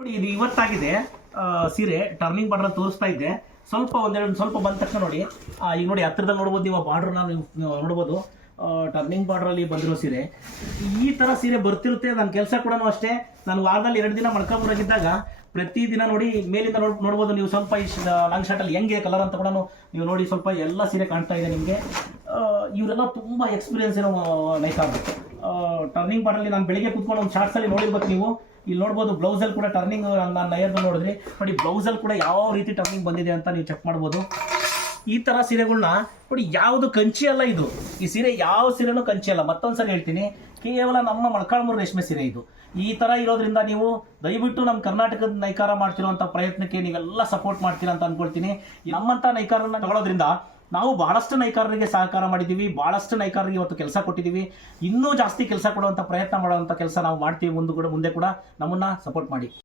ನೋಡಿ ಇದು ಇವತ್ತಾಗಿದೆ ಸೀರೆ ಟರ್ನಿಂಗ್ ಬಾರ್ಡರ್ ತೋರಿಸ್ತಾ ಇದ್ದೆ. ಸ್ವಲ್ಪ ಬಂದ ತಕ್ಷಣ ನೋಡಿ, ಈಗ ನೋಡಿ ಹತ್ತಿರದಲ್ಲಿ ನೋಡ್ಬೋದು, ನೀವು ಬಾರ್ಡ್ರನ್ನ ನೀವು ನೋಡ್ಬೋದು. ಟರ್ನಿಂಗ್ ಬಾರ್ಡ್ರಲ್ಲಿ ಬಂದಿರೋ ಸೀರೆ ಈ ಥರ ಸೀರೆ ಬರ್ತಿರುತ್ತೆ. ನನ್ನ ಕೆಲಸ ಕೂಡ ಅಷ್ಟೇ. ನಾನು ವಾರದಲ್ಲಿ 2 ದಿನ ಮಲ್ಕೊಂಬರಾಗಿದ್ದಾಗ ಪ್ರತಿದಿನ ನೋಡಿ ಮೇಲಿಂದ ನೋಡ್ಬೋದು ನೀವು. ಸ್ವಲ್ಪ ಈ ಲಾಂಗ್ ಶಾರ್ಟಲ್ಲಿ ಹೆಂಗಿದೆ ಕಲರ್ ಅಂತ ಕೂಡ ನೀವು ನೋಡಿ. ಸ್ವಲ್ಪ ಎಲ್ಲ ಸೀರೆ ಕಾಣ್ತಾ ಇದೆ ನಿಮಗೆ. ಇವರೆಲ್ಲ ತುಂಬ ಎಕ್ಸ್ಪೀರಿಯನ್ಸ್ ಏನೋ ನೈಕಾರ್. ಟರ್ನಿಂಗ್ ಬಾರ್ಡರಲ್ಲಿ ನಾನು ಬೆಳಿಗ್ಗೆ ಕೂತ್ಕೊಂಡು ಒಂದು ಶಾರ್ಟ್ಸಲ್ಲಿ ನೋಡಿರ್ಬೇಕು ನೀವು. ಇಲ್ಲಿ ನೋಡ್ಬೋದು ಬ್ಲೌಸಲ್ಲಿ ಕೂಡ ಟರ್ನಿಂಗ್, ನಾನು ನಯರ್ದು ನೋಡಿದ್ರಿ ನೋಡಿ. ಬ್ಲೌಸಲ್ಲಿ ಕೂಡ ಯಾವ ರೀತಿ ಟರ್ನಿಂಗ್ ಬಂದಿದೆ ಅಂತ ನೀವು ಚೆಕ್ ಮಾಡ್ಬೋದು. ಈ ಥರ ಸೀರೆಗಳನ್ನ ನೋಡಿ, ಯಾವುದು ಕಂಚಿ ಅಲ್ಲ ಇದು. ಈ ಸೀರೆ ಯಾವ ಸೀರೆನೂ ಕಂಚಿ ಅಲ್ಲ. ಮತ್ತೊಂದ್ಸರಿ ಹೇಳ್ತೀನಿ, ಕೇವಲ ನಮ್ಮ ಮೊಳಕಾಲ್ಮೂರು ರೇಷ್ಮೆ ಸೀರೆ ಇದು. ಈ ಥರ ಇರೋದ್ರಿಂದ ನೀವು ದಯವಿಟ್ಟು ನಮ್ಮ ಕರ್ನಾಟಕದ ನೈಕಾರ ಮಾಡ್ತಿರೋಂಥ ಪ್ರಯತ್ನಕ್ಕೆ ನೀವೆಲ್ಲ ಸಪೋರ್ಟ್ ಮಾಡ್ತೀರಾ ಅಂತ ಅಂದ್ಕೊಳ್ತೀನಿ. ನಮ್ಮಂಥ ನೈಕಾರನ್ನ ತಗೊಳ್ಳೋದ್ರಿಂದ ನಾವು ಬಹಳಷ್ಟು ನೈಕಾರರಿಗೆ ಸಹಕಾರ ಮಾಡಿದ್ದೀವಿ, ಬಹಳಷ್ಟು ನೈಕಾರರಿಗೆ ಇವತ್ತು ಕೆಲಸ ಕೊಟ್ಟಿದ್ದೀವಿ. ಇನ್ನೂ ಜಾಸ್ತಿ ಕೆಲಸ ಕೊಡುವಂಥ ಪ್ರಯತ್ನ ಮಾಡುವಂಥ ಕೆಲಸ ನಾವು ಮಾಡ್ತೀವಿ. ಮುಂದೆ ಕೂಡ ನಮ್ಮನ್ನ ಸಪೋರ್ಟ್ ಮಾಡಿ.